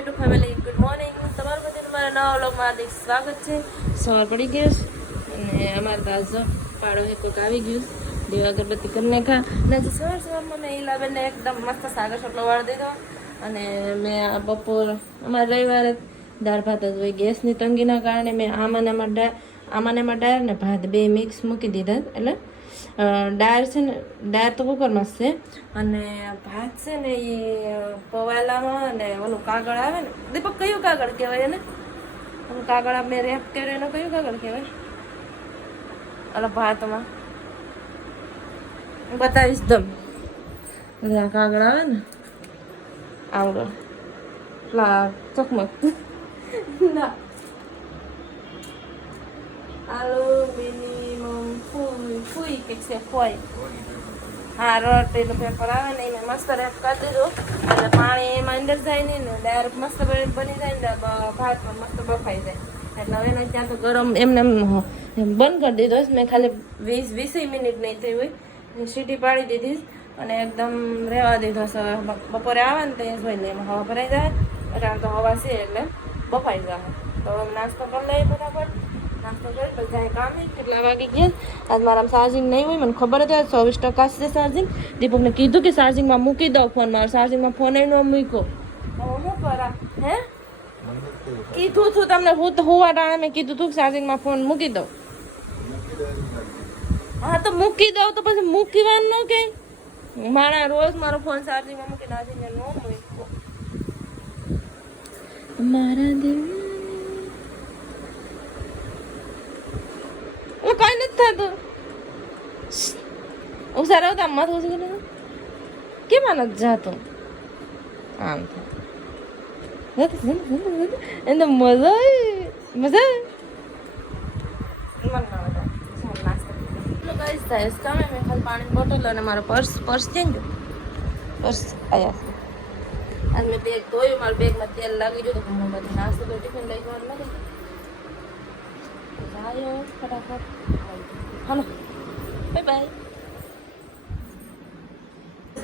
YouTube family good morning. તમારું બધાનું મારા નવા વ્લોગમાં હાર્દિક સ્વાગત છે. સવાર પડી ગયો અને અમારે તાજો પાડો એક કોક આવી ગયું. દેવ અગરબત્તી કરીને ખા ને સવારમાં મેં ઈલાબેનને એકદમ મસ્ત સાગર સોટલો વાળી દીધો. અને મેં બપોર અમારે રવિવારે દાળ ભાત જ હોય. ગેસની તંગીના કારણે મેં આમાં ડાળ ને ભાત બે મિક્સ મૂકી દીધા. એટલે દાળ છે ને દાળ તો કુકરમાં જ છે અને ભાત છે ને એ પવાલામાં અને ઓલું કાગળ આવે ને દીપક કયું કાગળ કહેવાય એને ઓલું કાગળ મેં રેપ કર્યો એનો કયું કાગળ કહેવાય ઓલા ભાતમાં બતાવીશ દમ બધા કાગળ આવે ને આવડો પેલા ચકમક ના આલુ મિનિમમ ફૂઈ કે છે ફોઈ હા રટ એનું પેપર આવે ને એમાં મસ્ત રેપ કરી દીધું એટલે પાણી એમાં અંદર જાય નહીં ને ડાયરેક્ટ મસ્ત બની જાય ને ભાત પણ મસ્ત બફાઈ જાય એટલે હવે એને ત્યાં તો ગરમ એમને બંધ કરી દીધો મેં ખાલી 20 મિનિટ નહીં થઈ હોય સીટી પાડી દીધી અને એકદમ રહેવા દીધો બપોરે આવે ને ત્યાં જોઈ લે એમાં હવા ભરાઈ જાય એટલે તો હવા છે એટલે બફાઈ જાય તો નાસ્તો કરી લઈએ ફટાફટ નાસ્તો કરી પછી જાય કામે. કેટલા વાગી ગયા આજ મારામાં ચાર્જિંગ નહીં હોય મને ખબર હતી 24% છે ચાર્જિંગ. દીપકને કીધું કે ચાર્જિંગમાં મૂકી દો ફોન મારો ચાર્જિંગમાં ફોન ન મૂક્યો હું કરા હે કીધું છું તમને હુવા ટાણે મેં કીધું તું ચાર્જિંગમાં ફોન મૂકી દો. હા તો મૂકી દઉં તો પછી મૂકવાનું ન કે મારા રોજ મારો ફોન ચાર્જિંગમાં મૂકી ચાર્જિંગ ન મૂક્યો મારા દિલ કઈ નથી થતું ઉસાર આવતા માથું ઓછું કેમ નથી જાતું આમ એને મજા મજા મેં ખાલી પાણીની બોટલ અને મારો પર્સ છે ને પર્સ આવ્યા છે આજ મેં બેગ ધોયું મારા બેગમાં તેલ લાગી ગયું તો ઘણું બધું નાસ્તો તો ટિફિન લઈ જવાનું નથી જાય ફટાફટ હાલો બાય બાય.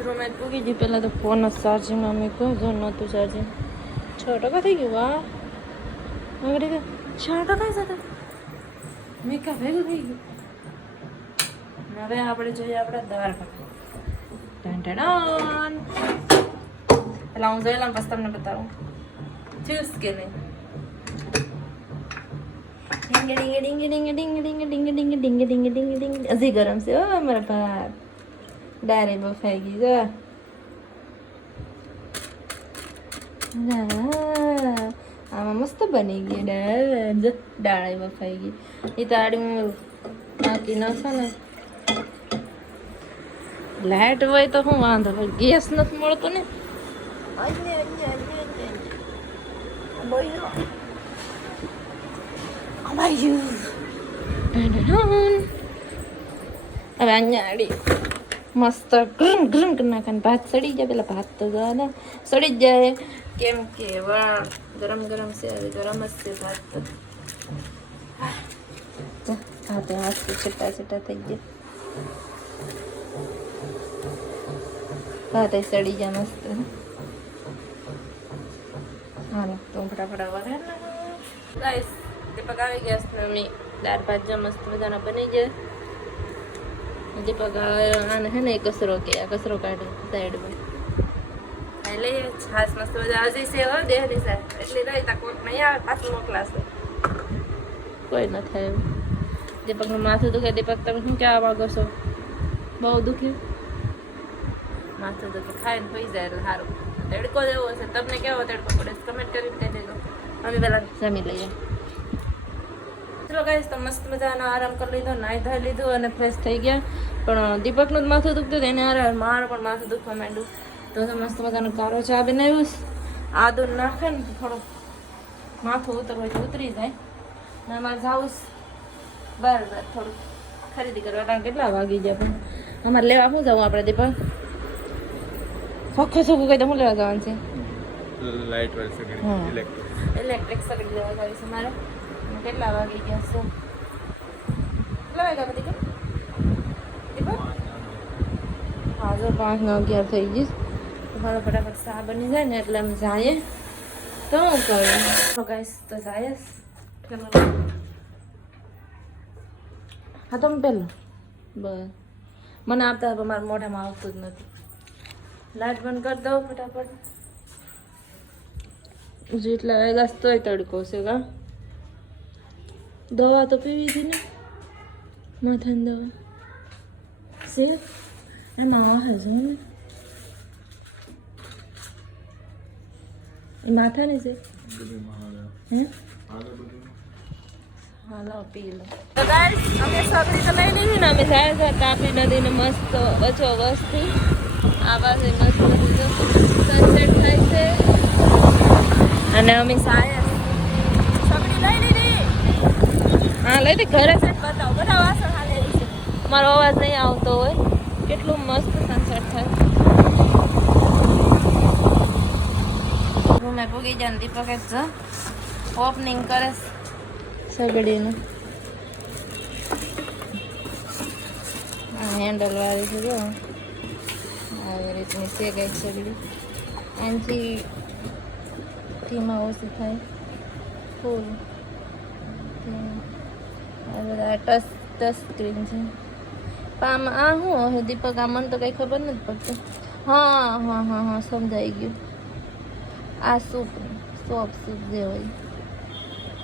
રૂમે પૂગી ગઈ પહેલાં તો ફોન જ ચાર્જિંગમાં મેં કહું જો નહોતું ચાર્જિંગ 6% થઈ ગયું વાહ આગળ 6% જતા મેં કા ભેગું થઈ ગયું. હવે આપણે જોઈએ આપણે દાળ ભાત પેલા હું જોઈ લઉં પછી તમને બતાવું જ્યુસ કે નહીં. હજી ગરમ છે અમારા ભાત ડારે બફાઈ ગઈ જો આમાં મસ્ત બની ગઈ દાળ બફાઈ ગઈ એ તો આડી હું નાખી નાખો ને લાઈટ હોય તો શું વાંધો હોય ગેસ નથી મળતો ને હવે અહીંયા આડી મસ્ત ગ્રમ ગ્રમ કરી નાખે ભાત સડી જાય પેલા ભાત તો સડી જ જાય કેમ કે વાહ ગરમ ગરમ છે હવે ગરમ જ છે ભાત તો હાથે હાથ છૂટા છૂટા થઈ ગયા ભાત સડી જાય મસ્ત. હાલો તો ફટાફટ વઘાર ગાઈસ દીપક આવી ગયા છે મમ્મી દાળ ભાત જો મસ્ત મજાના બની જાય. દીપક આને હે ને કચરો કે આ કચરો કાઢે સાઈડમાં ખાઈ લઈએ છાસ મસ્ત મજા હજી છે હો દેહની સાહેબ એટલી રહી તા કોક નહીં આવે પાછું મોકલાશે કોઈ ન થાય એવું. દીપકનું માથું દુખે. દીપક તમે શું કહેવા માંગો છો? બહુ દુખ્યું માથું દુખે ખાઈને પી જાય એટલે સારું. તડકો જેવો હશે તમને કેવો તડકો પડે કમેન્ટ કરીને કહી દેજો અમે પહેલાં જમી લઈએ. ચલો ગાઈસ તો મસ્ત મજાનો આરામ કરી લીધો નાહી ધોઈ લીધું અને ફ્રેશ થઈ ગયા. પણ દીપકનું જ માથું દુખતું હતું એને મારું પણ માથું દુખવા માંડ્યું તો મસ્ત મજાનો કારો ચા બનાવ્યું આદુ નાખે ને થોડુંક માથું ઉતરવું તો ઉતરી જાય ને અમારે જવું બરાબર થોડુંક ખરીદી કરવા કેટલા વાગી ગયા પણ અમારે લેવા શું જવું આપણે દીપક ચોખ્ખું ચોખ્ખું કહી તો શું લેવા જવાનું છે ઇલેક્ટ્રિક સગડી લેવા જવી છે મારે. કેટલા વાગી ગયા છે કેટલા વાગ્યા બધી હા જો 5 ને 11 થઈ ગઈ. મારો ફટાફટ ચા બની જાય ને એટલે અમે જઈએ તો હું કરું ગાઈસ તો જાય હા તો પેલું બસ મને આપતા પણ મારા મોઢામાં આવતું જ નથી લાઈટ બંધ કરી દઉં ફટાફટ જેટલા વાગ્યા તોય તડકો છે કા દવા તો પીવી હતી ને માથાની દવા છે એમાં આવે છે ને એ માથાની છે હે હાલો પી લો તો ગાઈસ અમે સગડી તો લઈ લીધી ને અમે જાય છે તાપી નદીને મસ્ત બચો વસ્તી આવા છે મસ્ત સનસેટ થાય છે અને અમે સાયસ સગડી લઈ લીધી હા લઈ લીધી ઘરે છે બતાવો બધા વાસણ હાલે છે મારો અવાજ નહીં આવતો હોય કેટલું મસ્ત સનસેટ થાય મેં પૂગી જાય દીપક જ ઓપનિંગ કરે સગડીનું હેન્ડલ વાળી છે જો આવી રીતની છે કંઈક સગડી આનાથી ધીમા ઓછી થાય ફૂલ આ બધા ટચ સ્ક્રીન છે પામ આ શું હવે દીપક આ મને તો કંઈ ખબર નથી પડતી હા હા હા હા સમજાઈ ગયું આ સૂપ સૂપ જે હોય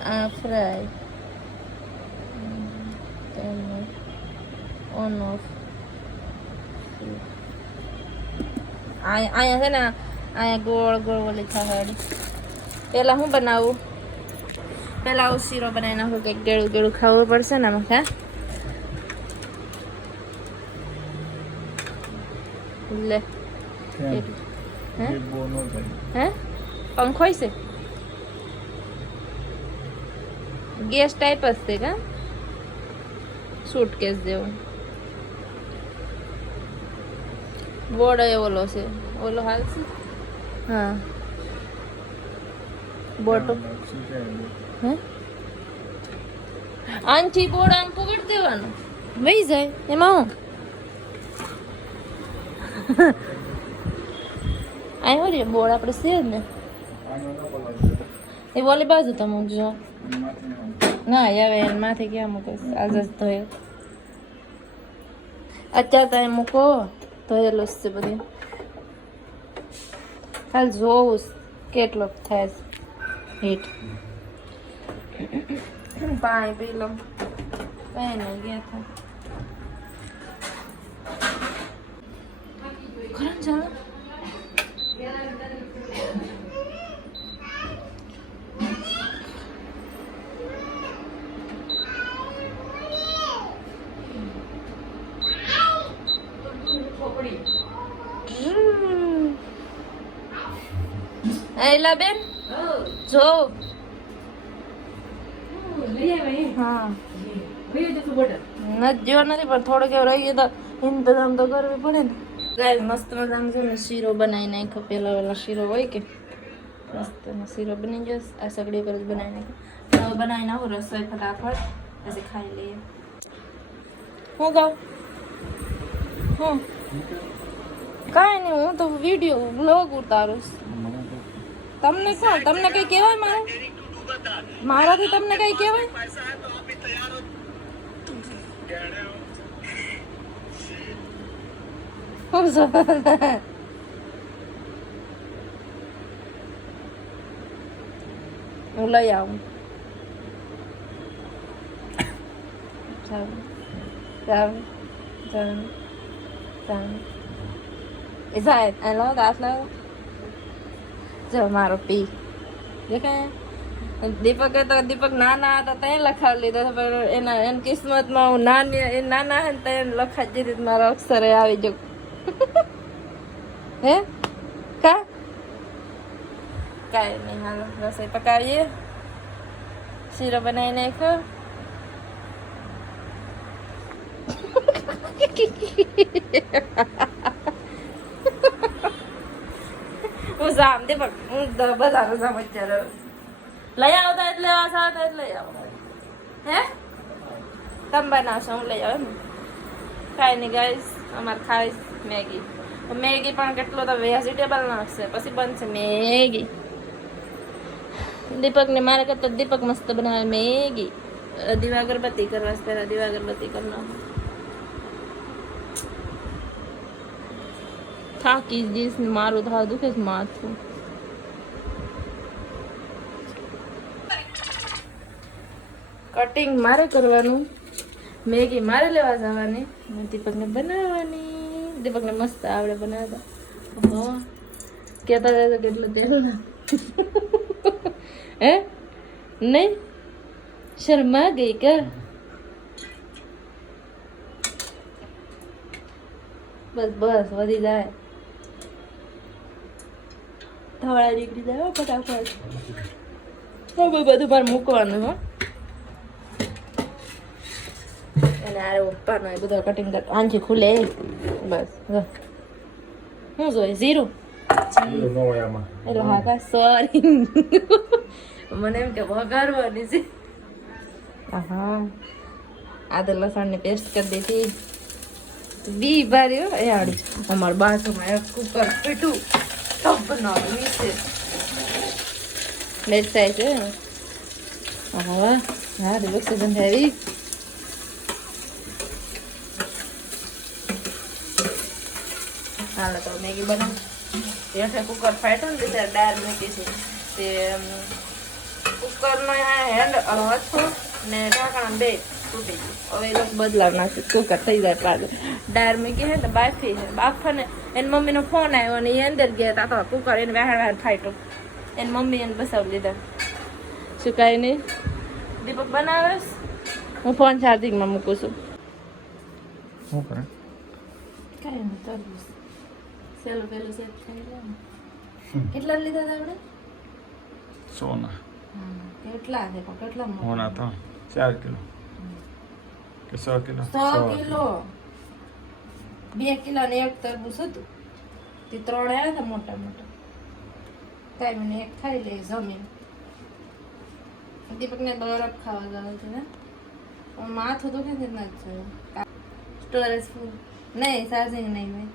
આ ફ્રાય ઓન ઓફ અહીંયા છે ને અહીંયા ગોળ ગોળ ઓલી ખાવાડી પહેલાં હું બનાવું પહેલાં આવું શીરો બનાવી નાખું કંઈક ગેળું ગેળું ખાવું પડશે ને આમાં ખા લે હે પંખો છે ગેસ ટાઈપ જ છે કા સૂટકેસ જેવું બોર્ડ ઓલો છે ઓલો હાલ છે હા બોર્ડ હે આનથી બોર્ડ આમ પકડી દેવાનું વહી જાય એમાં હું આવ્યો રે બોર્ડ આપણે છે જ ને એ ઓલી બાજુ તમે મૂકજો ના હવે એને માથે ક્યાં મૂકો આજ જ ધોયો અત્યારે તો એ મૂકો ધોયેલો જ છે બધી હાલ જોવું કેટલો થાય છે હીટ પાણી પી લો કઈ નહીં ગયા થાય ખરા ચાલો એલા બેન જો હા નથી જો નથી પણ થોડોક એવો રહી ગયો તો ઇંતજામ તો કરવી પડે ને ગાય મસ્ત મજાનો છે ને શીરો બનાવી નાખ્યો પેલા વેલા શીરો હોય કે મસ્ત શીરો બની ગયો આ સગડી પર જ બનાવી નાખ્યો હવે બનાવી નાખું રસોઈ ફટાફટ પછી ખાઈ લઈએ હું ગાઉં હું કાંઈ નહીં હું તો વિડીયો બ્લોગ ઉતારું તમને શું તમને કઈ કહેવાય મારાથી તમને કઈ કહેવાય હું લઈ આવું એ જાય એનો દાંત લાવો જો મારો પી દેખાય દીપકે તો દીપક નાના હતા ત્યાં લખાવી લીધો પણ એના કિસ્મતમાં હું નાના હે ને ત્યાં લખાઈ દીધી મારો અક્ષરે આવી ગયો હે કા કાંઈ નહીં હાલો રસોઈ પકાવીએ શીરો બનાવી નાખ્યો હું જામ દીપક હું બધાનું જામ અત્યારે લઈ આવતા એટલે આવતા એટલે લઈ આવો હે તમે બનાવશો હું લઈ આવો એમ કાંઈ નહીં ગાઈસ અમારે ખાઈશ મેગી પણ કેટલો તો વેજીટેબલ નાખશે પછી બનશે મેગી દીપક ને મારે કરતા દીપક મસ્ત બનાવે મેગી દીવા અગરબત્તી કરવા પહેલા દીવા અગરબત્તી કરना થાકી જઈશ મારું થા દુખે છે માથું કટિંગ મારે કરવાનું મેગી મારે લેવા જવાની દીપકને બનાવવાની દીપકને મસ્ત આવડે બનાવતા હા કહેતા હતા કેટલું તેલ ના હે નહીં શર્મા ગઈ કે બસ બસ વધી જાય ધવળા નીકળી જાય ફટાફટ બધું મારે મૂકવાનું હો અને આ ઉપરનો એ બધું કટિંગ આંખી ખુલે બસ શું જોઈએ જીરું એટલે હા કા સોરી મને એમ કે વઘારવાની છે હા આદુ લસણની પેસ્ટ કરી દીધી બી બારી એ આડી અમારા બાજુમાં એક કુકર પીટું ટપનો નીચે બેસાય છે હા હા દિવસ ગંધ આવી હાલો તો મેગી બનાવ હેઠે કુકર ફાટ્યું ને ત્યારે દાળ મૂકી છે તે કુકરનો હેન્ડ હતો ને ઢાંકણા બે તૂટી ગયું હવે એ બદલાવ નાખી કુકર થઈ જાય પાછું દાળ મૂકી છે ને બાફી છે બાફાને એની મમ્મીનો ફોન આવ્યો અને એ અંદર ગયા હતા તો કુકર એને વહેણ વહેણ ફાટ્યું એની મમ્મી એને બસાવી લીધા શું કાંઈ નહીં દીપક બનાવેશ હું ફોન ચાર્જિંગમાં મૂકું છું શું કરે કાંઈ નહીં તરબૂચ સેલું પેલું સેટ થઈ જાય કેટલા લીધા હતા આપણે સોના કેટલા છે પણ કેટલા હોના તો 4 કિલો કે 100 કિલો 100 કિલો 2 કિલો ને એક તરબૂચ હતું તે 3 આવ્યા હતા મોટા મોટા કાંઈ મને એક ખાઈ લે જમીન દીપકને બરફ ખાવા જવાનું છે ને માથું તો કે ના જ છે સ્ટોરેજ ફૂલ નહીં ચાર્જિંગ નહીં મેં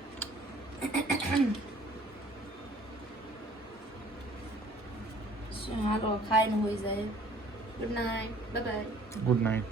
હાલો ખાઈને હોઈ જાય good night bye bye good night